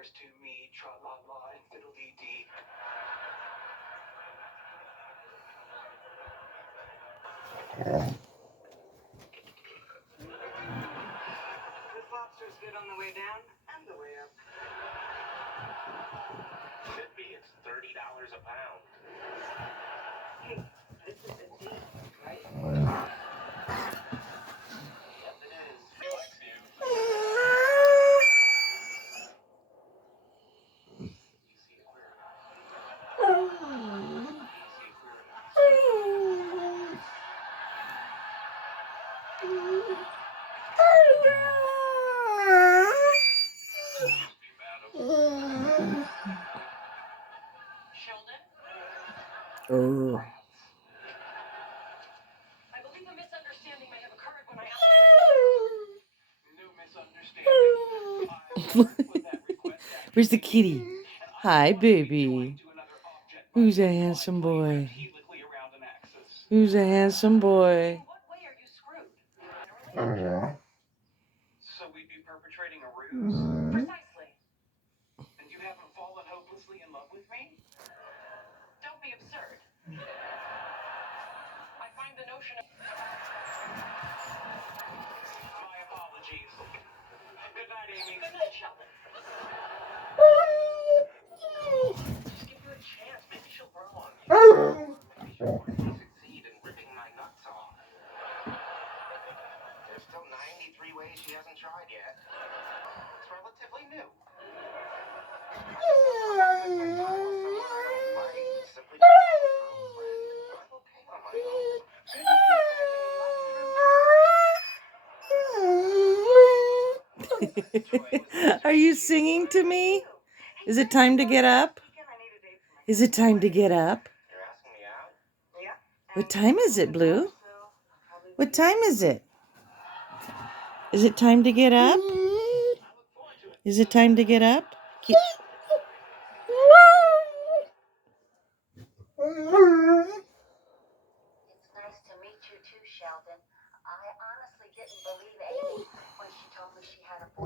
swears to me, tra la la and fiddle dee dee. This lobster's good on the way down and the way up. Should be. It's $30 a pound. Hey, this is a date, right? Yes, it is. He likes you. You see it clear enough. You see it clear enough. Sheldon? Oh. I believe a misunderstanding may have occurred when I asked you. No misunderstanding. I worked with that request after Where's the kitty? and I Hi, want to be baby. joined to another object by Who's a one handsome playing boy? repeatedly around an axis. Who's a handsome boy? In what way are you screwed? So we'd be perpetrating a ruse? Precisely. And you haven't fallen hopelessly in love with me? Don't be absurd. I find the notion of... My apologies. Good night, Amy. Good night, Sheldon. Just give her a chance. Maybe she'll grow on you. Maybe she'll finally succeed in ripping my nuts off. There's still 93 ways she hasn't tried yet. It's relatively new. I just want to spend some time with someone I don't like. Simply to have a girlfriend. I'm okay on my own. Are you singing to me? Is it time to get up? Is it time to get up? You're asking me out? Yeah. What time is it, Blue? What time is it? Is it time to get up? Is it time to get up? It's nice to meet you too, Sheldon. I honestly didn't believe Amy when she told me she had a boyfriend.